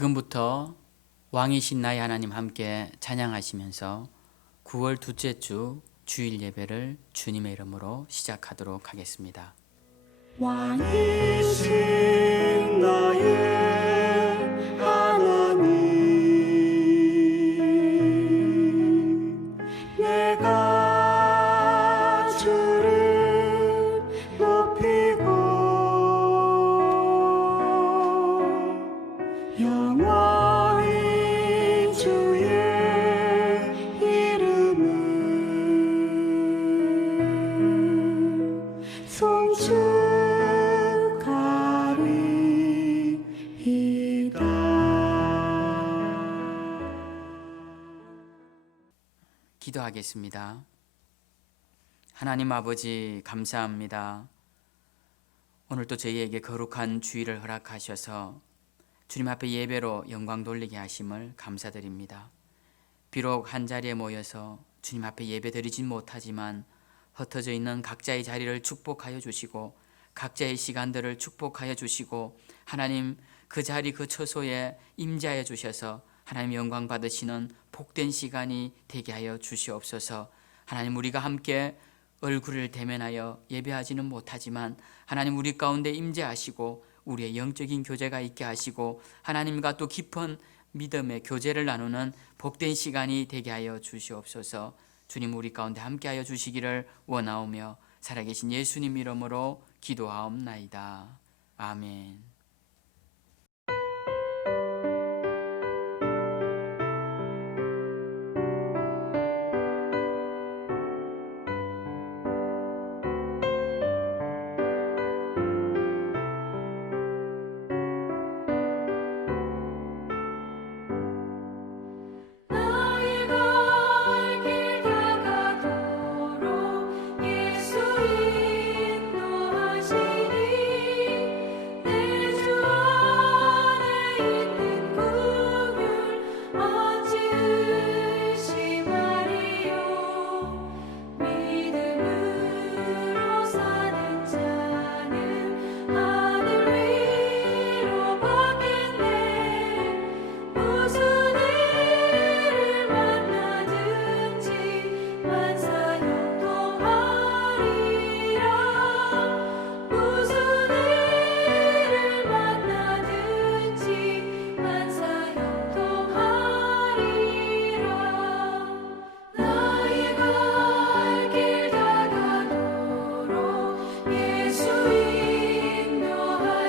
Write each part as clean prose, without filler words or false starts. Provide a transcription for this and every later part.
지금부터 왕이신 나의 하나님 함께 찬양하시면서 9월 둘째 주 주일 예배를 주님의 이름으로 시작하도록 하겠습니다. 왕이신 나의 하나님, 내가 주를 높이고 영원히 주의 이름을 송축하리이다. 기도하겠습니다. 하나님 아버지, 감사합니다. 오늘도 저희에게 거룩한 주일을 허락하셔서 주님 앞에 예배로 영광 돌리게 하심을 감사드립니다. 비록 한자리에 모여서 주님 앞에 예배 드리진 못하지만 흩어져 있는 각자의 자리를 축복하여 주시고 각자의 시간들을 축복하여 주시고 하나님 그 자리 그 처소에 임재하여 주셔서 하나님 영광 받으시는 복된 시간이 되게 하여 주시옵소서. 하나님 우리가 함께 얼굴을 대면하여 예배하지는 못하지만 하나님 우리 가운데 임재하시고 우리의 영적인 교제가 있게 하시고 하나님과 또 깊은 믿음의 교제를 나누는 복된 시간이 되게 하여 주시옵소서. 주님 우리 가운데 함께하여 주시기를 원하오며 살아계신 예수님 이름으로 기도하옵나이다. 아멘. 나의 갈 길 다가도록 예수 인도하시니 내 주 안에 있는 긍휼 어찌 의심하리요. 믿음으로 사는 자는 하늘 위로 받겠네. 무슨 일을 만나든지 만사 형통하리라. 무슨 일을 만나든지 만사 형통하리라. 나의 갈 길 다가도록 예수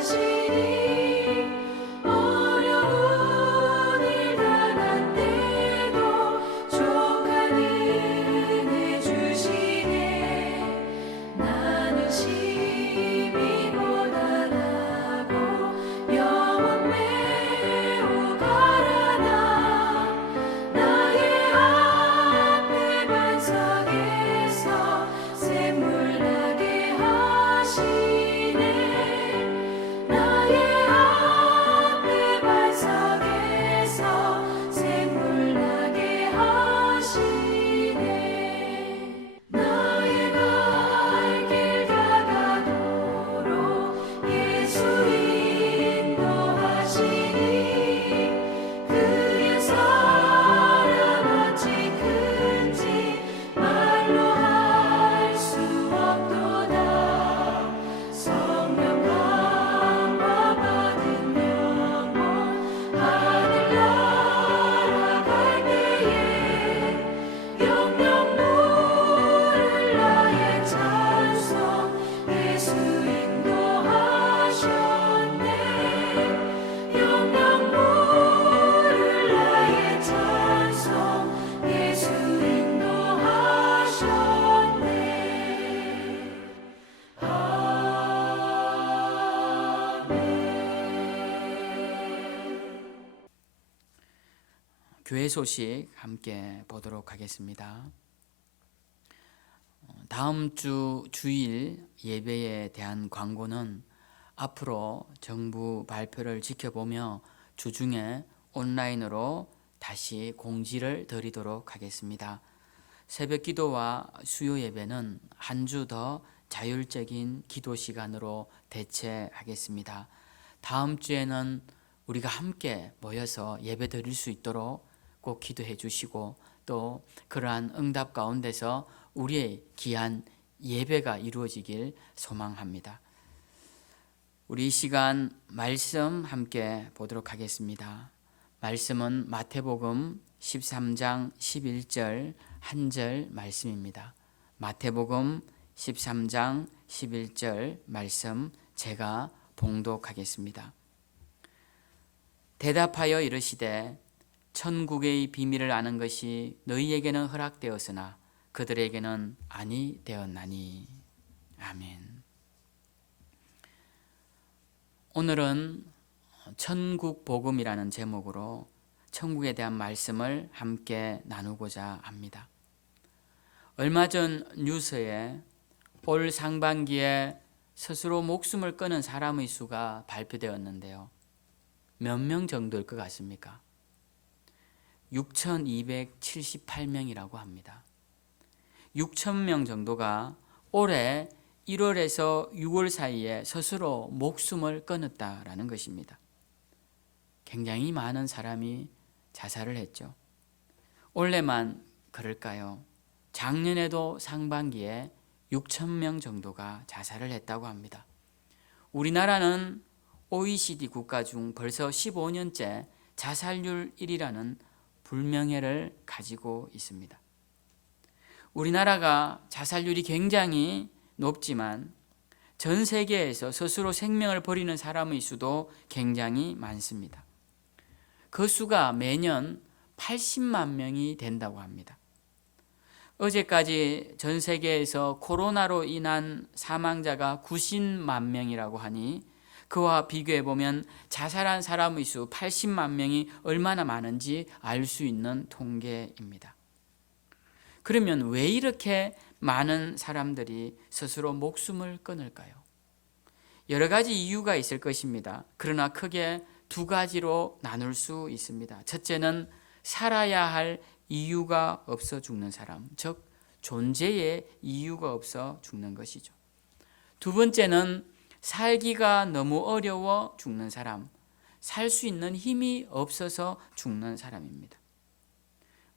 인도하시니 어려운 일 당한 때도 족한 은혜 주시네. 나는 심히 고단하고 영혼 매우 가라나 나의 앞에 반석에서 샘물 나게 하시네. 나의 앞에 반석에서 샘물 나게 하시네. 나의 갈 길 다가도록 예수 인도하시니 그의 사랑 어찌 큰지 말로 할 수 없도다. 성령 강화 받은 영혼 하늘나라 갈 때에 영영 물을 나의 찬송 예수 인도하셨네. 영영 물을 나의 찬송 예수 인도하셨네. 교회 소식 함께 보도록 하겠습니다. 다음 주 주일 예배에 대한 광고는 앞으로 정부 발표를 지켜보며 주중에 온라인으로 다시 공지를 드리도록 하겠습니다. 새벽 기도와 수요 예배는 한 주 더 자율적인 기도 시간으로 대체하겠습니다. 다음 주에는 우리가 함께 모여서 예배 드릴 수 있도록 꼭 기도해 주시고 또 그러한 응답 가운데서 우리의 귀한 예배가 이루어지길 소망합니다. 우리 이 시간 말씀 함께 보도록 하겠습니다. 말씀은 마태복음 13장 11절 한 절 말씀입니다. 마태복음 13장 11절 말씀 제가 봉독하겠습니다. 대답하여 이르시되 천국의 비밀을 아는 것이 너희에게는 허락되었으나 그들에게는 아니 되었나니. 아멘. 오늘은 천국 복음이라는 제목으로 천국에 대한 말씀을 함께 나누고자 합니다. 얼마 전 뉴스에 올 상반기에 스스로 목숨을 끊은 사람의 수가 발표되었는데요. 몇 명 정도일 것 같습니까? 6,278명이라고 합니다. 6,000명 정도가 올해 1월에서 6월 사이에 스스로 목숨을 끊었다라는 것입니다. 굉장히 많은 사람이 자살을 했죠. 올해만 그럴까요? 작년에도 상반기에 6,000명 정도가 자살을 했다고 합니다. 우리나라는 OECD 국가 중 벌써 15년째 자살률 1위라는 불명예를 가지고 있습니다. 우리나라가 자살률이 굉장히 높지만 전 세계에서 스스로 생명을 버리는 사람의 수도 굉장히 많습니다. 그 수가 매년 80만 명이 된다고 합니다. 어제까지 전 세계에서 코로나로 인한 사망자가 90만 명이라고 하니 그와 비교해 보면 자살한 사람의 수 80만 명이 얼마나 많은지 알 수 있는 통계입니다. 그러면 왜 이렇게 많은 사람들이 스스로 목숨을 끊을까요? 여러 가지 이유가 있을 것입니다. 그러나 크게 두 가지로 나눌 수 있습니다. 첫째는 살아야 할 이유가 없어 죽는 사람, 즉 존재의 이유가 없어 죽는 것이죠. 두 번째는 살기가 너무 어려워 죽는 사람, 살 수 있는 힘이 없어서 죽는 사람입니다.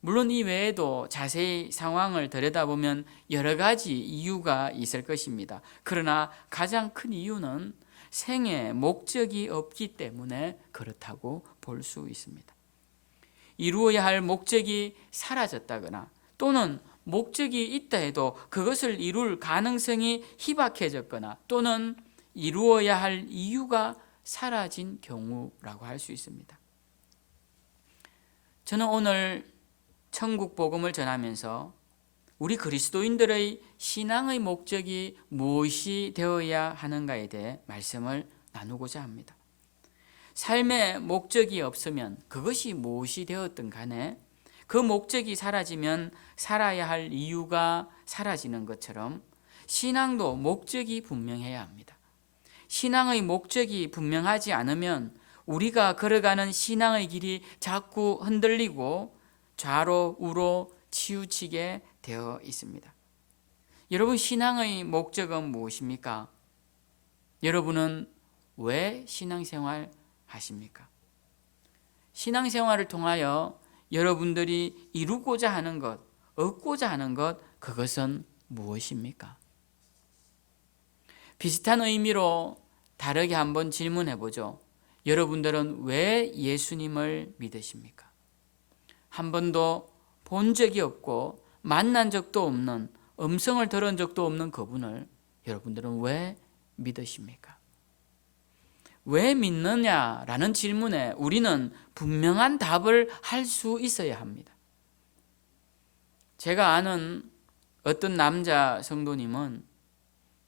물론 이 외에도 자세히 상황을 들여다보면 여러 가지 이유가 있을 것입니다. 그러나 가장 큰 이유는 생에 목적이 없기 때문에 그렇다고 볼 수 있습니다. 이루어야 할 목적이 사라졌다거나 또는 목적이 있다 해도 그것을 이룰 가능성이 희박해졌거나 또는 이루어야 할 이유가 사라진 경우라고 할 수 있습니다. 저는 오늘 천국 복음을 전하면서 우리 그리스도인들의 신앙의 목적이 무엇이 되어야 하는가에 대해 말씀을 나누고자 합니다. 삶의 목적이 없으면 그것이 무엇이 되었든 간에 그 목적이 사라지면 살아야 할 이유가 사라지는 것처럼 신앙도 목적이 분명해야 합니다. 신앙의 목적이 분명하지 않으면 우리가 걸어가는 신앙의 길이 자꾸 흔들리고 좌로 우로 치우치게 되어 있습니다. 여러분, 신앙의 목적은 무엇입니까? 여러분은 왜 신앙생활 하십니까? 신앙생활을 통하여 여러분들이 이루고자 하는 것, 얻고자 하는 것, 그것은 무엇입니까? 비슷한 의미로 다르게 한번 질문해 보죠. 여러분들은 왜 예수님을 믿으십니까? 한 번도 본 적이 없고 만난 적도 없는, 음성을 들은 적도 없는 그분을 여러분들은 왜 믿으십니까? 왜 믿느냐라는 질문에 우리는 분명한 답을 할 수 있어야 합니다. 제가 아는 어떤 남자 성도님은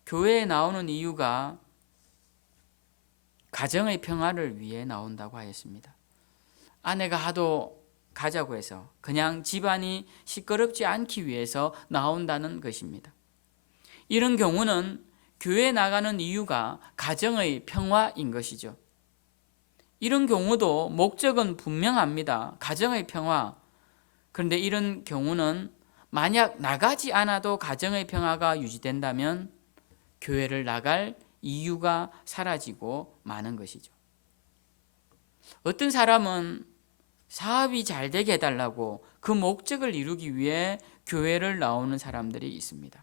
교회에 나오는 이유가 가정의 평화를 위해 나온다고 하였습니다. 아내가 하도 가자고 해서 그냥 집안이 시끄럽지 않기 위해서 나온다는 것입니다. 이런 경우는 교회에 나가는 이유가 가정의 평화인 것이죠. 이런 경우도 목적은 분명합니다. 가정의 평화. 그런데 이런 경우는 만약 나가지 않아도 가정의 평화가 유지된다면 교회를 나갈 이유가 사라지고 마는 것이죠. 어떤 사람은 사업이 잘 되게 해달라고 그 목적을 이루기 위해 교회를 나오는 사람들이 있습니다.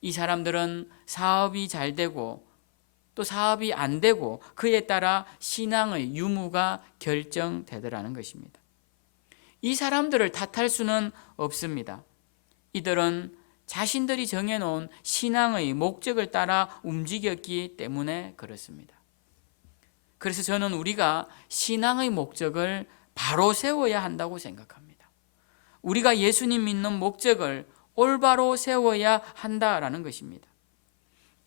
이 사람들은 사업이 잘 되고 또 사업이 안 되고 그에 따라 신앙의 유무가 결정되더라는 것입니다. 이 사람들을 탓할 수는 없습니다. 이들은 자신들이 정해놓은 신앙의 목적을 따라 움직였기 때문에 그렇습니다. 그래서 저는 우리가 신앙의 목적을 바로 세워야 한다고 생각합니다. 우리가 예수님 믿는 목적을 올바로 세워야 한다라는 것입니다.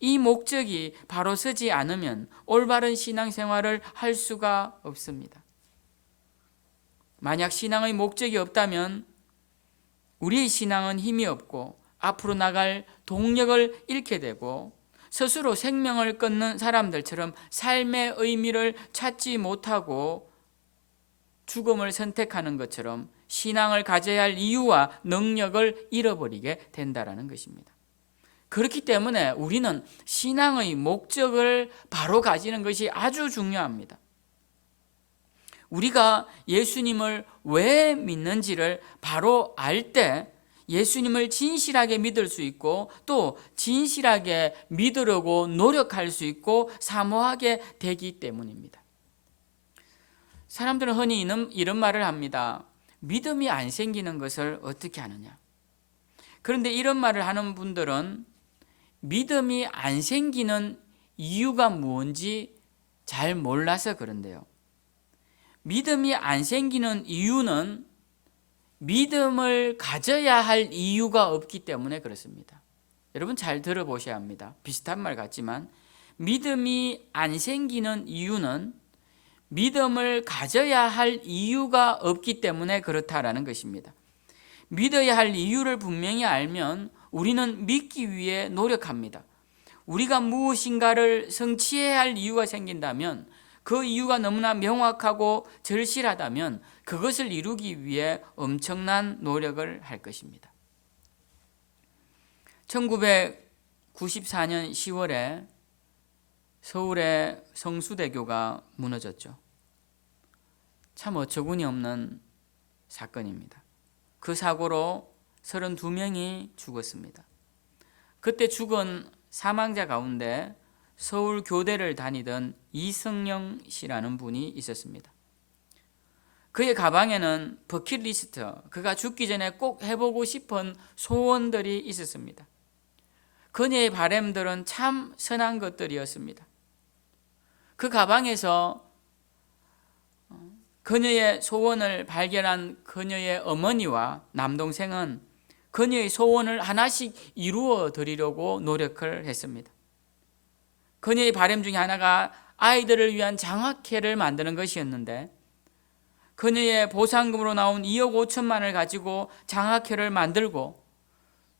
이 목적이 바로 서지 않으면 올바른 신앙생활을 할 수가 없습니다. 만약 신앙의 목적이 없다면 우리의 신앙은 힘이 없고 앞으로 나갈 동력을 잃게 되고 스스로 생명을 끊는 사람들처럼 삶의 의미를 찾지 못하고 죽음을 선택하는 것처럼 신앙을 가져야 할 이유와 능력을 잃어버리게 된다는 것입니다. 그렇기 때문에 우리는 신앙의 목적을 바로 가지는 것이 아주 중요합니다. 우리가 예수님을 왜 믿는지를 바로 알 때 예수님을 진실하게 믿을 수 있고 또 진실하게 믿으려고 노력할 수 있고 사모하게 되기 때문입니다. 사람들은 흔히 이런 말을 합니다. 믿음이 안 생기는 것을 어떻게 하느냐. 그런데 이런 말을 하는 분들은 믿음이 안 생기는 이유가 뭔지 잘 몰라서 그런데요. 믿음이 안 생기는 이유는 믿음을 가져야 할 이유가 없기 때문에 그렇습니다. 여러분 잘 들어보셔야 합니다. 비슷한 말 같지만 믿음이 안 생기는 이유는 믿음을 가져야 할 이유가 없기 때문에 그렇다라는 것입니다. 믿어야 할 이유를 분명히 알면 우리는 믿기 위해 노력합니다. 우리가 무엇인가를 성취해야 할 이유가 생긴다면 그 이유가 너무나 명확하고 절실하다면 그것을 이루기 위해 엄청난 노력을 할 것입니다. 1994년 10월에 서울의 성수대교가 무너졌죠. 참 어처구니 없는 사건입니다. 그 사고로 32명이 죽었습니다. 그때 죽은 사망자 가운데 서울 교대를 다니던 이승영 씨라는 분이 있었습니다. 그의 가방에는 버킷리스트, 그가 죽기 전에 꼭 해보고 싶은 소원들이 있었습니다. 그녀의 바람들은 참 선한 것들이었습니다. 그 가방에서 그녀의 소원을 발견한 그녀의 어머니와 남동생은 그녀의 소원을 하나씩 이루어 드리려고 노력을 했습니다. 그녀의 바람 중에 하나가 아이들을 위한 장학회를 만드는 것이었는데 그녀의 보상금으로 나온 2억 5천만을 가지고 장학회를 만들고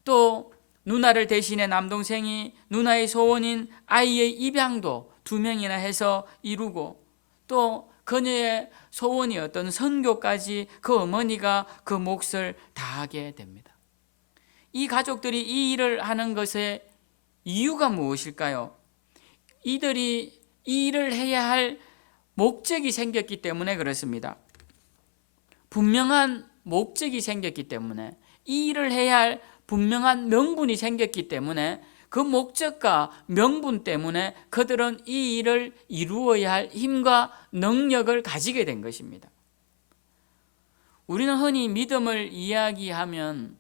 또 누나를 대신해 남동생이 누나의 소원인 아이의 입양도 2명이나 해서 이루고 또 그녀의 소원이었던 선교까지 그 어머니가 그 몫을 다하게 됩니다. 이 가족들이 이 일을 하는 것의 이유가 무엇일까요? 이들이 이 일을 해야 할 목적이 생겼기 때문에 그렇습니다. 분명한 목적이 생겼기 때문에 이 일을 해야 할 분명한 명분이 생겼기 때문에 그 목적과 명분 때문에 그들은 이 일을 이루어야 할 힘과 능력을 가지게 된 것입니다. 우리는 흔히 믿음을 이야기하면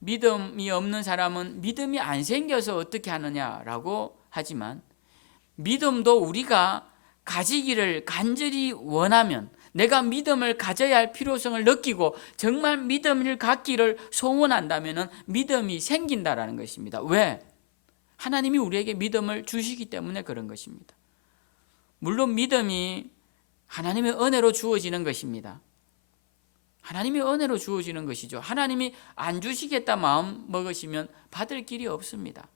믿음이 없는 사람은 믿음이 안 생겨서 어떻게 하느냐라고 하지만 믿음도 우리가 가지기를 간절히 원하면 내가 믿음을 가져야 할 필요성을 느끼고 정말 믿음을 갖기를 소원한다면 믿음이 생긴다라는 것입니다. 왜? 하나님이 우리에게 믿음을 주시기 때문에 그런 것입니다. 물론 믿음이 하나님의 은혜로 주어지는 것입니다. 하나님의 은혜로 주어지는 것이죠. 하나님이 안 주시겠다 마음 먹으시면 받을 길이 없습니다.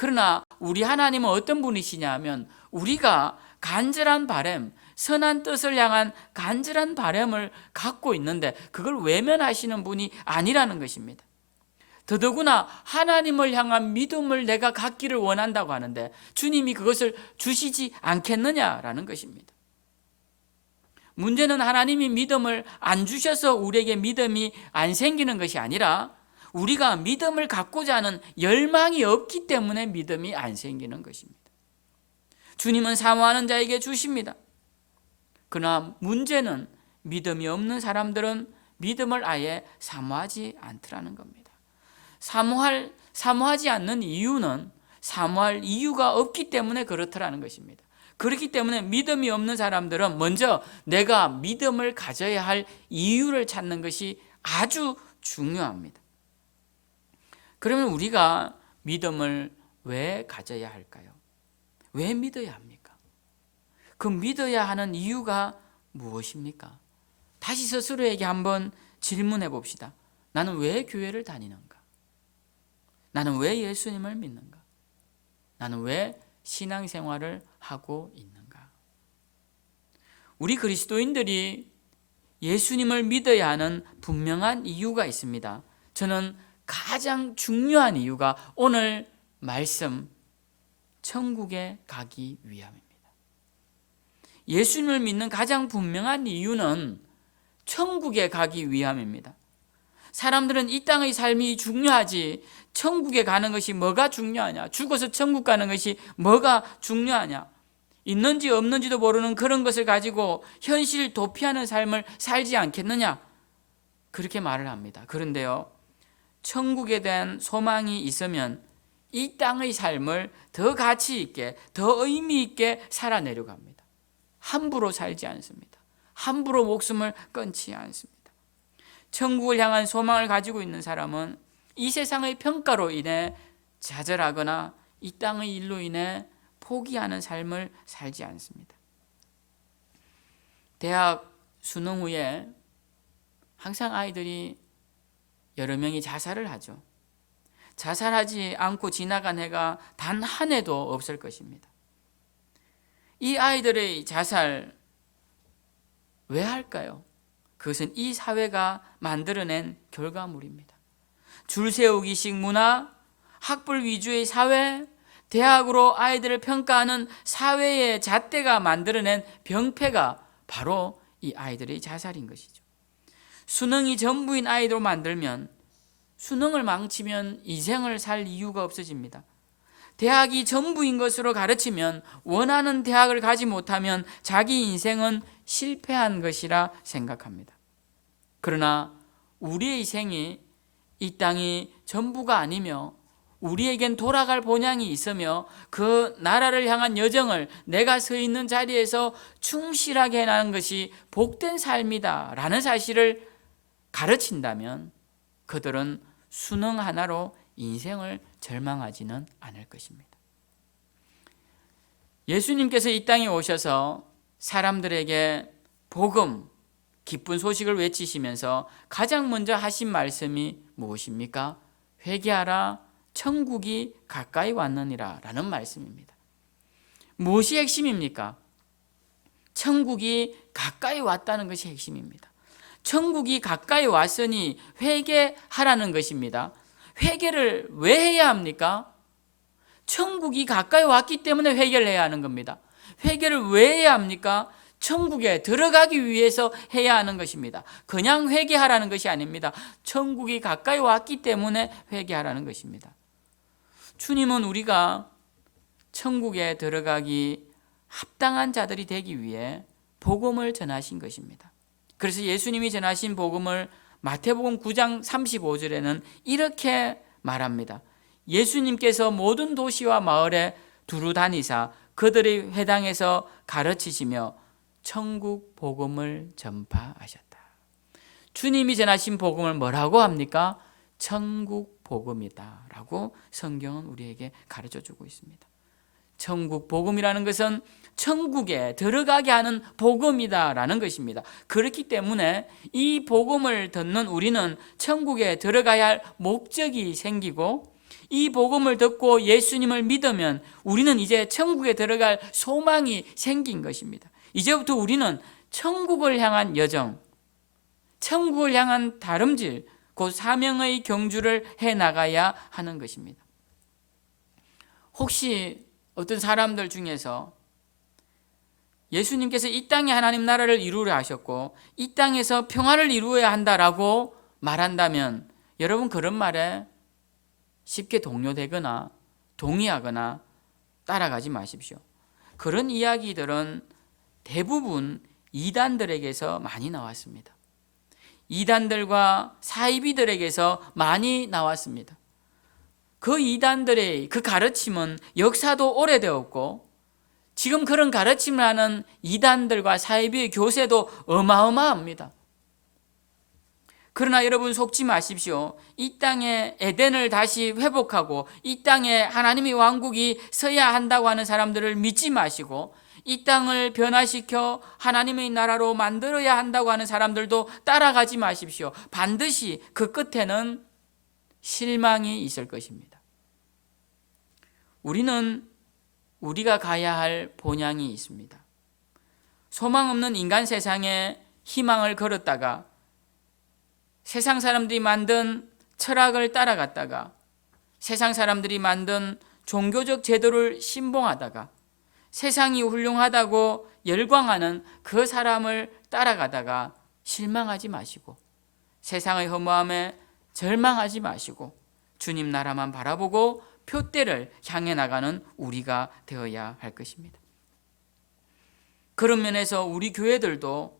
그러나 우리 하나님은 어떤 분이시냐 하면 우리가 간절한 바람, 선한 뜻을 향한 간절한 바람을 갖고 있는데 그걸 외면하시는 분이 아니라는 것입니다. 더더구나 하나님을 향한 믿음을 내가 갖기를 원한다고 하는데 주님이 그것을 주시지 않겠느냐라는 것입니다. 문제는 하나님이 믿음을 안 주셔서 우리에게 믿음이 안 생기는 것이 아니라 우리가 믿음을 갖고자 하는 열망이 없기 때문에 믿음이 안 생기는 것입니다. 주님은 사모하는 자에게 주십니다. 그러나 문제는 믿음이 없는 사람들은 믿음을 아예 사모하지 않더라는 겁니다. 사모하지 않는 이유는 사모할 이유가 없기 때문에 그렇더라는 것입니다. 그렇기 때문에 믿음이 없는 사람들은 먼저 내가 믿음을 가져야 할 이유를 찾는 것이 아주 중요합니다. 그러면 우리가 믿음을 왜 가져야 할까요? 왜 믿어야 합니까? 그 믿어야 하는 이유가 무엇입니까? 다시 스스로에게 한번 질문해 봅시다. 나는 왜 교회를 다니는가? 나는 왜 예수님을 믿는가? 나는 왜 신앙생활을 하고 있는가? 우리 그리스도인들이 예수님을 믿어야 하는 분명한 이유가 있습니다. 저는 가장 중요한 이유가 오늘 말씀 천국에 가기 위함입니다. 예수님을 믿는 가장 분명한 이유는 천국에 가기 위함입니다. 사람들은 이 땅의 삶이 중요하지 천국에 가는 것이 뭐가 중요하냐? 죽어서 천국 가는 것이 뭐가 중요하냐? 있는지 없는지도 모르는 그런 것을 가지고 현실 도피하는 삶을 살지 않겠느냐? 그렇게 말을 합니다. 그런데요, 천국에 대한 소망이 있으면 이 땅의 삶을 더 가치 있게, 더 의미 있게 살아내려고 합니다. 함부로 살지 않습니다. 함부로 목숨을 끊지 않습니다. 천국을 향한 소망을 가지고 있는 사람은 이 세상의 평가로 인해 좌절하거나 이 땅의 일로 인해 포기하는 삶을 살지 않습니다. 대학 수능 후에 항상 아이들이 여러 명이 자살을 하죠. 자살하지 않고 지나간 해가 단 한 해도 없을 것입니다. 이 아이들의 자살 왜 할까요? 그것은 이 사회가 만들어낸 결과물입니다. 줄 세우기식 문화, 학벌 위주의 사회, 대학으로 아이들을 평가하는 사회의 잣대가 만들어낸 병폐가 바로 이 아이들의 자살인 것이죠. 수능이 전부인 아이들로 만들면, 수능을 망치면 인생을 살 이유가 없어집니다. 대학이 전부인 것으로 가르치면, 원하는 대학을 가지 못하면 자기 인생은 실패한 것이라 생각합니다. 그러나 우리의 생이 이 땅이 전부가 아니며 우리에겐 돌아갈 본향이 있으며 그 나라를 향한 여정을 내가 서 있는 자리에서 충실하게 해나가는 것이 복된 삶이다 라는 사실을 가르친다면 그들은 수능 하나로 인생을 절망하지는 않을 것입니다. 예수님께서 이 땅에 오셔서 사람들에게 복음, 기쁜 소식을 외치시면서 가장 먼저 하신 말씀이 무엇입니까? 회개하라, 천국이 가까이 왔느니라 라는 말씀입니다. 무엇이 핵심입니까? 천국이 가까이 왔다는 것이 핵심입니다. 천국이 가까이 왔으니 회개하라는 것입니다. 회개를 왜 해야 합니까? 천국이 가까이 왔기 때문에 회개를 해야 하는 겁니다. 회개를 왜 해야 합니까? 천국에 들어가기 위해서 해야 하는 것입니다. 그냥 회개하라는 것이 아닙니다. 천국이 가까이 왔기 때문에 회개하라는 것입니다. 주님은 우리가 천국에 들어가기 합당한 자들이 되기 위해 복음을 전하신 것입니다. 그래서 예수님이 전하신 복음을 마태복음 9장 35절에는 이렇게 말합니다. 예수님께서 모든 도시와 마을에 두루 다니사 그들의 회당에서 가르치시며 천국 복음을 전파하셨다. 주님이 전하신 복음을 뭐라고 합니까? 천국 복음이다 라고 성경은 우리에게 가르쳐주고 있습니다. 천국 복음이라는 것은 천국에 들어가게 하는 복음이다 라는 것입니다. 그렇기 때문에 이 복음을 듣는 우리는 천국에 들어가야 할 목적이 생기고, 이 복음을 듣고 예수님을 믿으면 우리는 이제 천국에 들어갈 소망이 생긴 것입니다. 이제부터 우리는 천국을 향한 여정, 천국을 향한 다름질, 곧 사명의 경주를 해나가야 하는 것입니다. 혹시 어떤 사람들 중에서 예수님께서 이 땅에 하나님 나라를 이루려 하셨고 이 땅에서 평화를 이루어야 한다라고 말한다면 여러분 그런 말에 쉽게 동요되거나 동의하거나 따라가지 마십시오. 그런 이야기들은 대부분 이단들에게서 많이 나왔습니다. 이단들과 사이비들에게서 많이 나왔습니다. 그 이단들의 그 가르침은 역사도 오래되었고 지금 그런 가르침을 하는 이단들과 사이비의 교세도 어마어마합니다. 그러나 여러분 속지 마십시오. 이 땅에 에덴을 다시 회복하고 이 땅에 하나님의 왕국이 서야 한다고 하는 사람들을 믿지 마시고 이 땅을 변화시켜 하나님의 나라로 만들어야 한다고 하는 사람들도 따라가지 마십시오. 반드시 그 끝에는 실망이 있을 것입니다. 우리는 우리가 가야 할 본향이 있습니다. 소망 없는 인간 세상에 희망을 걸었다가 세상 사람들이 만든 철학을 따라갔다가 세상 사람들이 만든 종교적 제도를 신봉하다가 세상이 훌륭하다고 열광하는 그 사람을 따라가다가 실망하지 마시고 세상의 허무함에 절망하지 마시고 주님 나라만 바라보고 표대를 향해 나가는 우리가 되어야 할 것입니다. 그런 면에서 우리 교회들도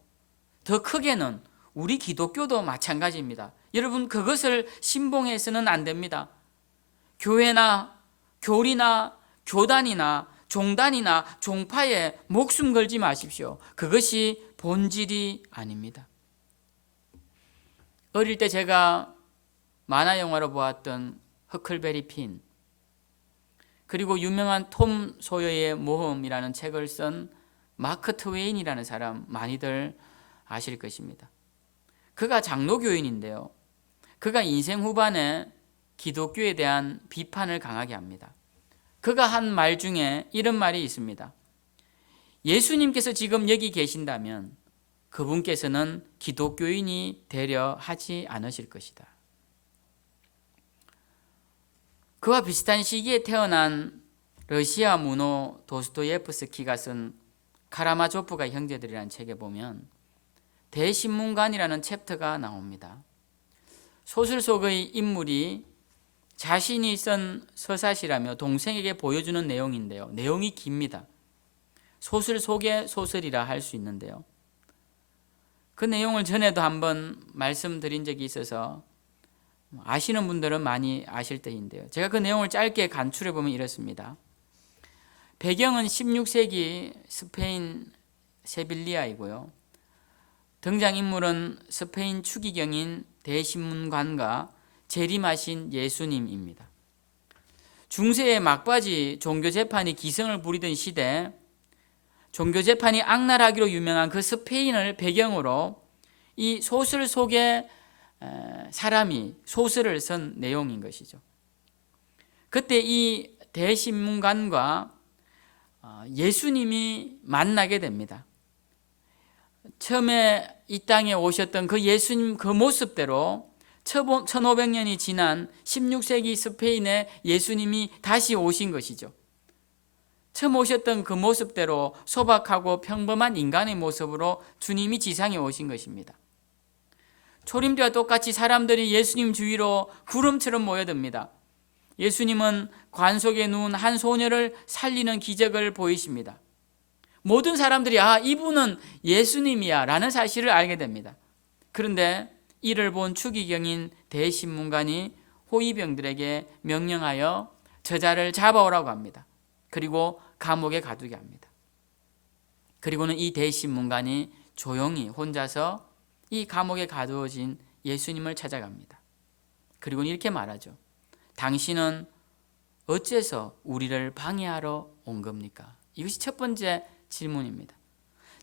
더 크게는 우리 기독교도 마찬가지입니다. 여러분 그것을 신봉해서는 안 됩니다. 교회나 교리나 교단이나 종단이나 종파에 목숨 걸지 마십시오. 그것이 본질이 아닙니다. 어릴 때 제가 만화 영화로 보았던 허클베리 핀 그리고 유명한 톰 소여의 모험이라는 책을 쓴 마크 트웨인이라는 사람 많이들 아실 것입니다. 그가 장로교인인데요. 그가 인생 후반에 기독교에 대한 비판을 강하게 합니다. 그가 한 말 중에 이런 말이 있습니다. 예수님께서 지금 여기 계신다면 그분께서는 기독교인이 되려 하지 않으실 것이다. 그와 비슷한 시기에 태어난 러시아 문호 도스토예프스키가 쓴 카라마조프가 형제들이라는 책에 보면 대신문관이라는 챕터가 나옵니다. 소설 속의 인물이 자신이 쓴 서사시라며 동생에게 보여주는 내용인데요. 내용이 깁니다. 소설 속의 소설이라 할 수 있는데요. 그 내용을 전에도 한번 말씀드린 적이 있어서 아시는 분들은 많이 아실 때인데요. 제가 그 내용을 짧게 간추려 보면 이렇습니다. 배경은 16세기 스페인 세빌리아이고요. 등장인물은 스페인 추기경인 대신문관과 재림하신 예수님입니다. 중세의 막바지 종교재판이 기승을 부리던 시대 종교재판이 악랄하기로 유명한 그 스페인을 배경으로 이 소설 속에 사람이 소설을 쓴 내용인 것이죠. 그때 이 대신문관과 예수님이 만나게 됩니다. 처음에 이 땅에 오셨던 그 예수님 그 모습대로 1500년이 지난 16세기 스페인에 예수님이 다시 오신 것이죠. 처음 오셨던 그 모습대로 소박하고 평범한 인간의 모습으로 주님이 지상에 오신 것입니다. 초림때와 똑같이 사람들이 예수님 주위로 구름처럼 모여듭니다. 예수님은 관 속에 누운 한 소녀를 살리는 기적을 보이십니다. 모든 사람들이 이분은 예수님이야 라는 사실을 알게 됩니다. 그런데 이를 본 추기경인 대신문관이 호위병들에게 명령하여 저자를 잡아오라고 합니다. 그리고 감옥에 가두게 합니다. 그리고는 이 대신문관이 조용히 혼자서 이 감옥에 가두어진 예수님을 찾아갑니다. 그리고는 이렇게 말하죠. 당신은 어째서 우리를 방해하러 온 겁니까? 이것이 첫 번째 질문입니다.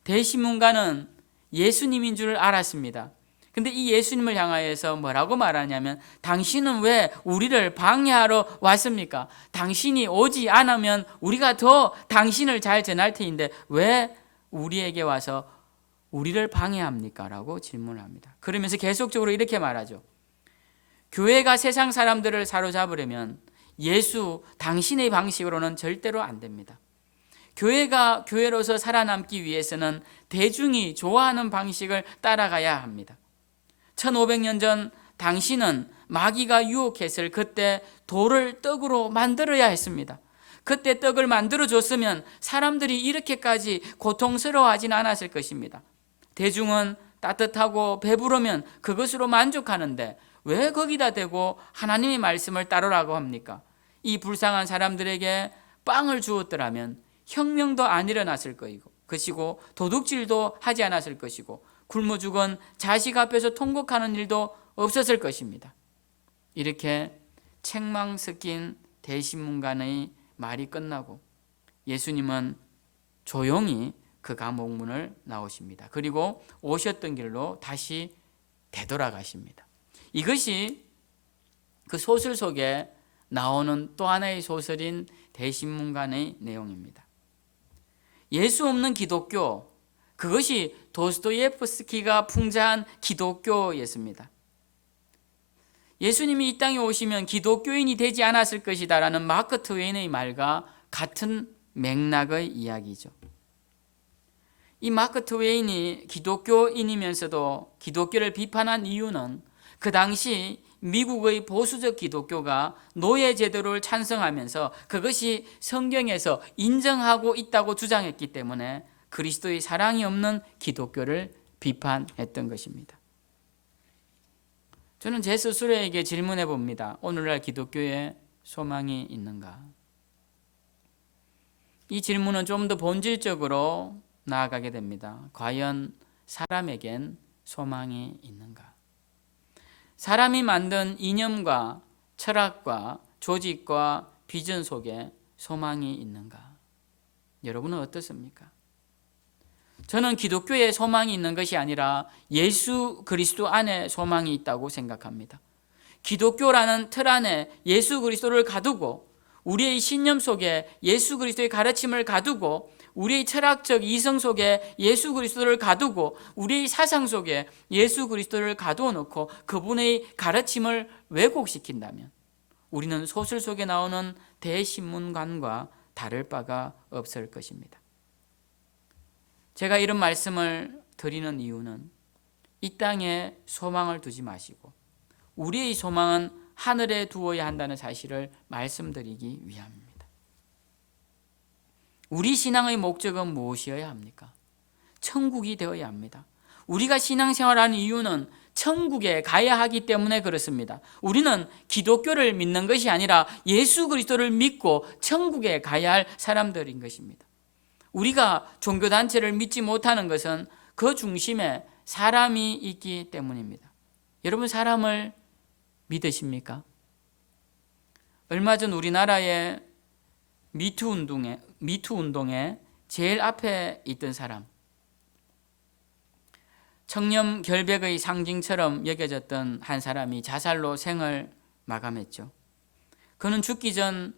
대신문관은 예수님인 줄 알았습니다. 근데 이 예수님을 향하여서 뭐라고 말하냐면 당신은 왜 우리를 방해하러 왔습니까? 당신이 오지 않으면 우리가 더 당신을 잘 전할 테인데 왜 우리에게 와서 우리를 방해합니까? 라고 질문을 합니다. 그러면서 계속적으로 이렇게 말하죠. 교회가 세상 사람들을 사로잡으려면 예수 당신의 방식으로는 절대로 안 됩니다. 교회가 교회로서 살아남기 위해서는 대중이 좋아하는 방식을 따라가야 합니다. 1500년 전 당신은 마귀가 유혹했을 그때 돌을 떡으로 만들어야 했습니다. 그때 떡을 만들어줬으면 사람들이 이렇게까지 고통스러워하진 않았을 것입니다. 대중은 따뜻하고 배부르면 그것으로 만족하는데 왜 거기다 대고 하나님의 말씀을 따르라고 합니까? 이 불쌍한 사람들에게 빵을 주었더라면 혁명도 안 일어났을 것이고 도둑질도 하지 않았을 것이고 굶어 죽은 자식 앞에서 통곡하는 일도 없었을 것입니다. 이렇게 책망 섞인 대신문간의 말이 끝나고 예수님은 조용히 그 감옥문을 나오십니다. 그리고 오셨던 길로 다시 되돌아가십니다. 이것이 그 소설 속에 나오는 또 하나의 소설인 대신문간의 내용입니다. 예수 없는 기독교, 그것이 도스토예프스키가 풍자한 기독교였습니다. 예수님이 이 땅에 오시면 기독교인이 되지 않았을 것이다 라는 마크 트웨인의 말과 같은 맥락의 이야기죠. 이 마크 트웨인이 기독교인이면서도 기독교를 비판한 이유는 그 당시 미국의 보수적 기독교가 노예 제도를 찬성하면서 그것이 성경에서 인정하고 있다고 주장했기 때문에 그리스도의 사랑이 없는 기독교를 비판했던 것입니다. 저는 제 스스로에게 질문해 봅니다. 오늘날 기독교에 소망이 있는가? 이 질문은 좀 더 본질적으로 나아가게 됩니다. 과연 사람에겐 소망이 있는가? 사람이 만든 이념과 철학과 조직과 비전 속에 소망이 있는가? 여러분은 어떻습니까? 저는 기독교에 소망이 있는 것이 아니라 예수 그리스도 안에 소망이 있다고 생각합니다. 기독교라는 틀 안에 예수 그리스도를 가두고 우리의 신념 속에 예수 그리스도의 가르침을 가두고 우리의 철학적 이성 속에 예수 그리스도를 가두고 우리의 사상 속에 예수 그리스도를 가두어 놓고 그분의 가르침을 왜곡시킨다면 우리는 소설 속에 나오는 대신문관과 다를 바가 없을 것입니다. 제가 이런 말씀을 드리는 이유는 이 땅에 소망을 두지 마시고 우리의 소망은 하늘에 두어야 한다는 사실을 말씀드리기 위함입니다. 우리 신앙의 목적은 무엇이어야 합니까? 천국이 되어야 합니다. 우리가 신앙생활하는 이유는 천국에 가야 하기 때문에 그렇습니다. 우리는 기독교를 믿는 것이 아니라 예수 그리스도를 믿고 천국에 가야 할 사람들인 것입니다. 우리가 종교단체를 믿지 못하는 것은 그 중심에 사람이 있기 때문입니다. 여러분 사람을 믿으십니까? 얼마 전 우리나라의 미투 운동에 제일 앞에 있던 사람, 청렴 결백의 상징처럼 여겨졌던 한 사람이 자살로 생을 마감했죠. 그는 죽기 전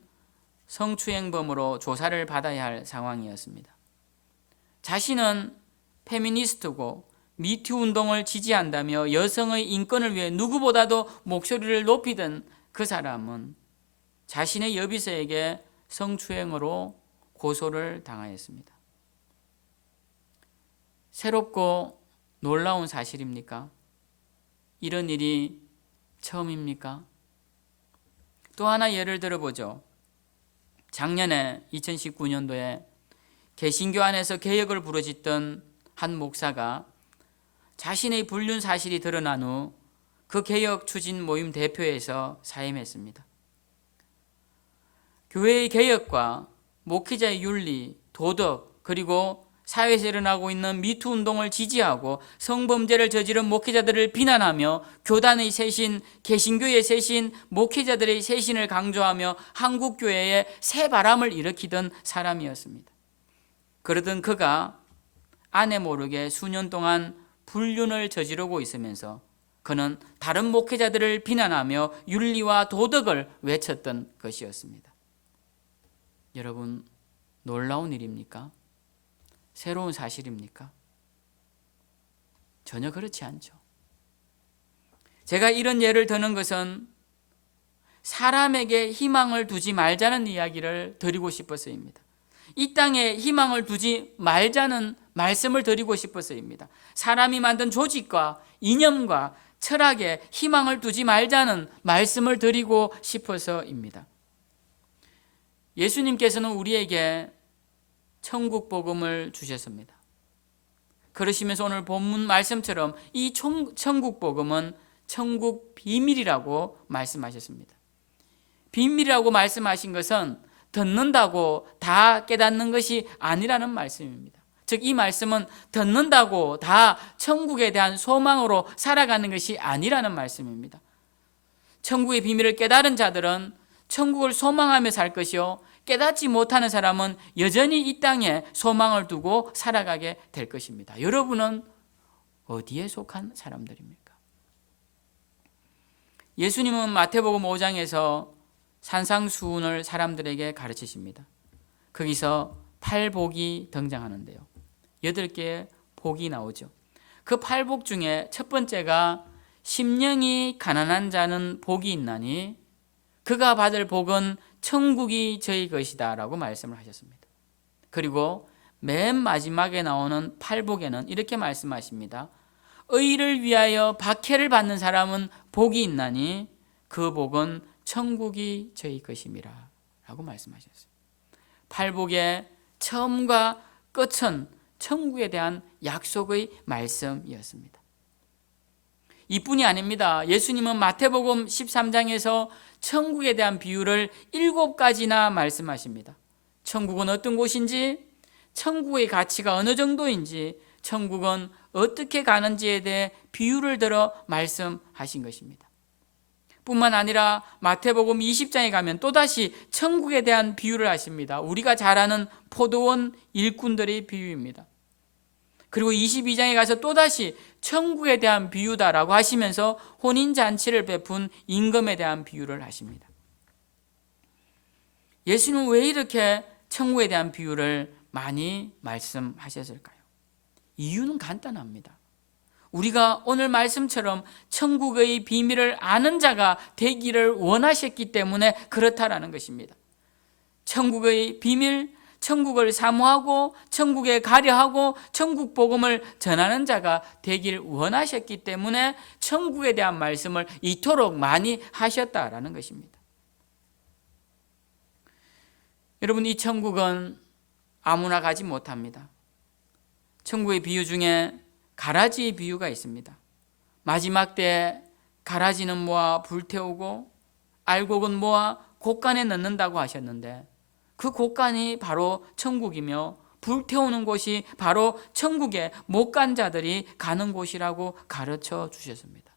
성추행범으로 조사를 받아야 할 상황이었습니다. 자신은 페미니스트고 미투 운동을 지지한다며 여성의 인권을 위해 누구보다도 목소리를 높이던 그 사람은 자신의 여비서에게 성추행으로 고소를 당하였습니다. 새롭고 놀라운 사실입니까? 이런 일이 처음입니까? 또 하나 예를 들어보죠. 작년에 2019년도에 개신교 안에서 개혁을 부르짖던 한 목사가 자신의 불륜 사실이 드러난 후 그 개혁 추진 모임 대표에서 사임했습니다. 교회의 개혁과 목회자의 윤리, 도덕, 그리고 사회에서 일어나고 있는 미투 운동을 지지하고 성범죄를 저지른 목회자들을 비난하며 교단의 쇄신, 개신교의 쇄신, 목회자들의 쇄신을 강조하며 한국교회에 새 바람을 일으키던 사람이었습니다. 그러던 그가 아내 모르게 수년 동안 불륜을 저지르고 있으면서 그는 다른 목회자들을 비난하며 윤리와 도덕을 외쳤던 것이었습니다. 여러분, 놀라운 일입니까? 새로운 사실입니까? 전혀 그렇지 않죠. 제가 이런 예를 드는 것은 사람에게 희망을 두지 말자는 이야기를 드리고 싶어서입니다. 이 땅에 희망을 두지 말자는 말씀을 드리고 싶어서입니다. 사람이 만든 조직과 이념과 철학에 희망을 두지 말자는 말씀을 드리고 싶어서입니다. 예수님께서는 우리에게 천국 복음을 주셨습니다. 그러시면서 오늘 본문 말씀처럼 이 천국 복음은 천국 비밀이라고 말씀하셨습니다. 비밀이라고 말씀하신 것은 듣는다고 다 깨닫는 것이 아니라는 말씀입니다. 즉 이 말씀은 듣는다고 다 천국에 대한 소망으로 살아가는 것이 아니라는 말씀입니다. 천국의 비밀을 깨달은 자들은 천국을 소망하며 살 것이요, 깨닫지 못하는 사람은 여전히 이 땅에 소망을 두고 살아가게 될 것입니다. 여러분은 어디에 속한 사람들입니까? 예수님은 마태복음 5장에서 산상수훈을 사람들에게 가르치십니다. 거기서 8복이 등장하는데요. 8개의 복이 나오죠. 그 8복 중에 첫 번째가 심령이 가난한 자는 복이 있나니 그가 받을 복은 천국이 저희 것이다 라고 말씀을 하셨습니다. 그리고 맨 마지막에 나오는 8복에는 이렇게 말씀하십니다. 의를 위하여 박해를 받는 사람은 복이 있나니 그 복은 천국이 저희 것임이라 라고 말씀하셨어요. 8복의 처음과 끝은 천국에 대한 약속의 말씀이었습니다. 이뿐이 아닙니다. 예수님은 마태복음 13장에서 천국에 대한 비유를 7가지나 말씀하십니다. 천국은 어떤 곳인지, 천국의 가치가 어느 정도인지, 천국은 어떻게 가는지에 대해 비유를 들어 말씀하신 것입니다. 뿐만 아니라 마태복음 20장에 가면 또다시 천국에 대한 비유를 하십니다. 우리가 잘 아는 포도원 일꾼들의 비유입니다. 그리고 22장에 가서 또다시 천국에 대한 비유다라고 하시면서 혼인잔치를 베푼 임금에 대한 비유를 하십니다. 예수님은 왜 이렇게 천국에 대한 비유를 많이 말씀하셨을까요? 이유는 간단합니다. 우리가 오늘 말씀처럼 천국의 비밀을 아는 자가 되기를 원하셨기 때문에 그렇다라는 것입니다. 천국의 비밀, 천국을 사모하고 천국에 가려하고 천국 복음을 전하는 자가 되길 원하셨기 때문에 천국에 대한 말씀을 이토록 많이 하셨다라는 것입니다. 여러분, 이 천국은 아무나 가지 못합니다. 천국의 비유 중에 가라지의 비유가 있습니다. 마지막 때에 가라지는 모아 불태우고 알곡은 모아 곡간에 넣는다고 하셨는데 그 곡간이 바로 천국이며 불태우는 곳이 바로 천국에 못 간 자들이 가는 곳이라고 가르쳐 주셨습니다.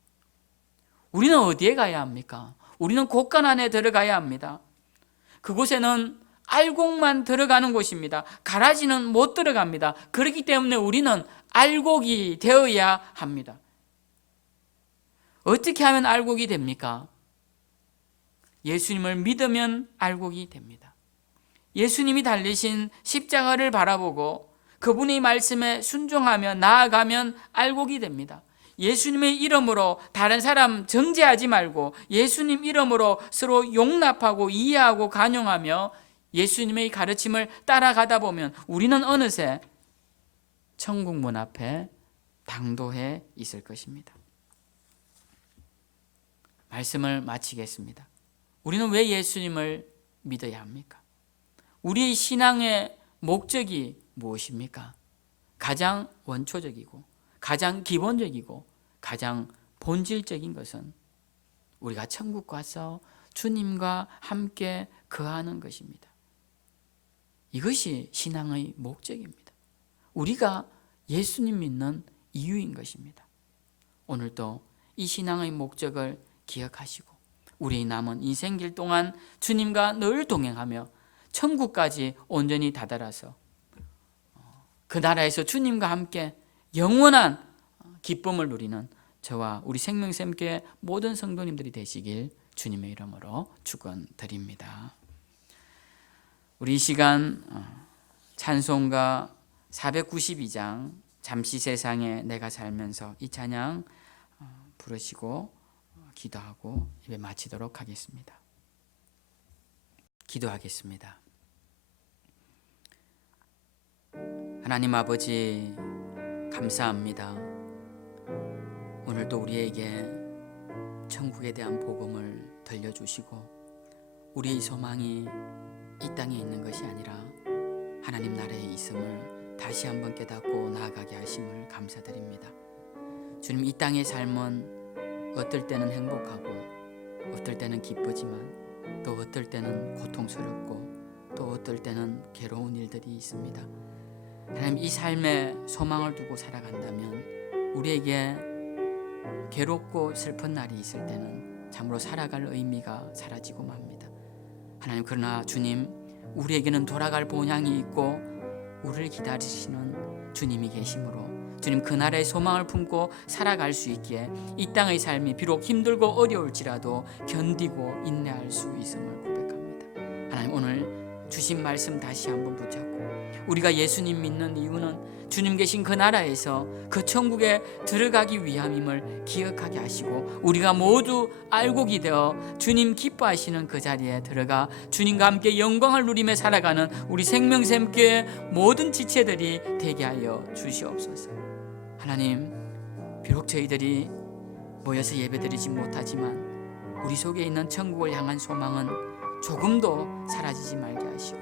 우리는 어디에 가야 합니까? 우리는 곡간 안에 들어가야 합니다. 그곳에는 알곡만 들어가는 곳입니다. 가라지는 못 들어갑니다. 그렇기 때문에 우리는 알곡이 되어야 합니다. 어떻게 하면 알곡이 됩니까? 예수님을 믿으면 알곡이 됩니다. 예수님이 달리신 십자가를 바라보고 그분의 말씀에 순종하며 나아가면 알곡이 됩니다. 예수님의 이름으로 다른 사람 정죄하지 말고 예수님 이름으로 서로 용납하고 이해하고 간용하며 예수님의 가르침을 따라가다 보면 우리는 어느새 천국 문 앞에 당도해 있을 것입니다. 말씀을 마치겠습니다. 우리는 왜 예수님을 믿어야 합니까? 우리의 신앙의 목적이 무엇입니까? 가장 원초적이고 가장 기본적이고 가장 본질적인 것은 우리가 천국 가서 주님과 함께 거하는 것입니다. 이것이 신앙의 목적입니다. 우리가 예수님 믿는 이유인 것입니다. 오늘도 이 신앙의 목적을 기억하시고 우리의 남은 인생길 동안 주님과 늘 동행하며 천국까지 온전히 다다라서 그 나라에서 주님과 함께 영원한 기쁨을 누리는 저와 우리 생명샘교회 모든 성도님들이 되시길 주님의 이름으로 축원드립니다. 우리 이 시간 찬송가 492장 잠시 세상에 내가 살면서 이 찬양 부르시고 기도하고 예배 마치도록 하겠습니다. 기도하겠습니다. 하나님 아버지 감사합니다. 오늘도 우리에게 천국에 대한 복음을 들려주시고 우리의 소망이 이 땅에 있는 것이 아니라 하나님 나라에 있음을 다시 한번 깨닫고 나아가게 하심을 감사드립니다. 주님, 이 땅의 삶은 어떨 때는 행복하고 어떨 때는 기쁘지만 또 어떨 때는 고통스럽고 또 어떨 때는 괴로운 일들이 있습니다. 하나님, 이 삶에 소망을 두고 살아간다면 우리에게 괴롭고 슬픈 날이 있을 때는 참으로 살아갈 의미가 사라지고 맙니다. 하나님, 그러나 주님, 우리에게는 돌아갈 본향이 있고 우리를 기다리시는 주님이 계시므로 주님, 그 나라의 소망을 품고 살아갈 수 있기에 이 땅의 삶이 비록 힘들고 어려울지라도 견디고 인내할 수 있음을 고백합니다. 하나님, 오늘 주신 말씀 다시 한번 붙잡고 우리가 예수님 믿는 이유는 주님 계신 그 나라에서 그 천국에 들어가기 위함임을 기억하게 하시고 우리가 모두 알고 기대어 주님 기뻐하시는 그 자리에 들어가 주님과 함께 영광을 누리며 살아가는 우리 생명샘교회 모든 지체들이 되게 하여 주시옵소서. 하나님, 비록 저희들이 모여서 예배드리지 못하지만 우리 속에 있는 천국을 향한 소망은 조금도 사라지지 말게 하시고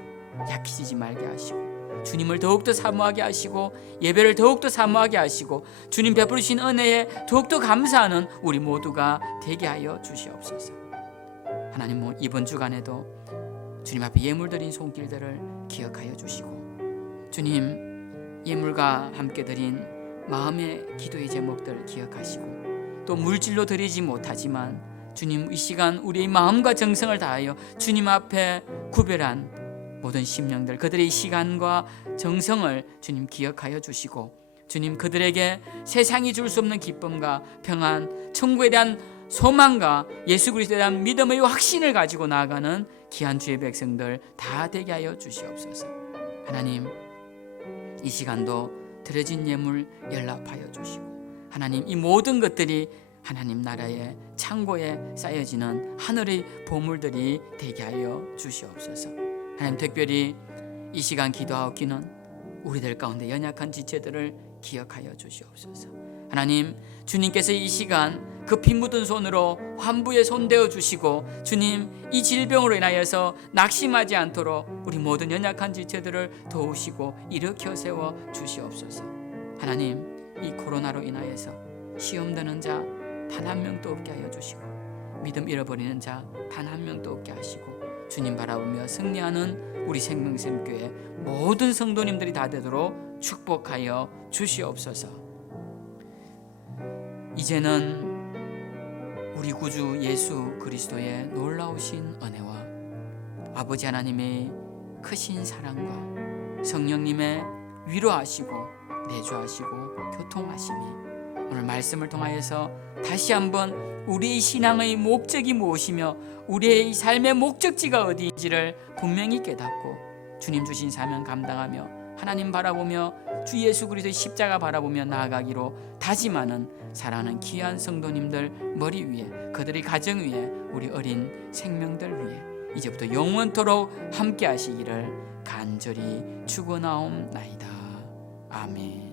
약해지지 말게 하시고 주님을 더욱더 사모하게 하시고 예배를 더욱더 사모하게 하시고 주님 베푸신 은혜에 더욱더 감사하는 우리 모두가 되게 하여 주시옵소서. 하나님, 이번 주간에도 주님 앞에 예물 드린 손길들을 기억하여 주시고 주님, 예물과 함께 드린 마음의 기도의 제목들 기억하시고 또 물질로 드리지 못하지만 주님, 이 시간 우리의 마음과 정성을 다하여 주님 앞에 구별한 모든 심령들, 그들의 시간과 정성을 주님 기억하여 주시고 주님, 그들에게 세상이 줄 수 없는 기쁨과 평안, 천국에 대한 소망과 예수 그리스도에 대한 믿음의 확신을 가지고 나아가는 귀한 주의 백성들 다 되게 하여 주시옵소서. 하나님, 이 시간도 드려진 예물 연락하여 주시고 하나님, 이 모든 것들이 하나님 나라의 창고에 쌓여지는 하늘의 보물들이 되게 하여 주시옵소서. 하나님, 특별히 이 시간 기도하옵기는 우리들 가운데 연약한 지체들을 기억하여 주시옵소서. 하나님, 주님께서 이 시간 그 피 묻은 손으로 환부에 손대어 주시고 주님, 이 질병으로 인하여서 낙심하지 않도록 우리 모든 연약한 지체들을 도우시고 일으켜 세워 주시옵소서. 하나님, 이 코로나로 인하여서 시험 드는 자 단 한 명도 없게 하여 주시고 믿음 잃어버리는 자 단 한 명도 없게 하시고 주님 바라보며 승리하는 우리 생명샘교회 모든 성도님들이 다 되도록 축복하여 주시옵소서. 이제는 우리 구주 예수 그리스도의 놀라우신 은혜와 아버지 하나님의 크신 사랑과 성령님의 위로하시고 내주하시고 교통하심이 오늘 말씀을 통하여서 다시 한번 우리의 신앙의 목적이 무엇이며 우리의 삶의 목적지가 어디인지를 분명히 깨닫고 주님 주신 사명 감당하며 하나님 바라보며 주 예수 그리스도의 십자가 바라보며 나아가기로 다짐하는 사랑하는 귀한 성도님들 머리 위에, 그들의 가정 위에, 우리 어린 생명들 위에 이제부터 영원토록 함께 하시기를 간절히 축원하옵나이다. 아멘.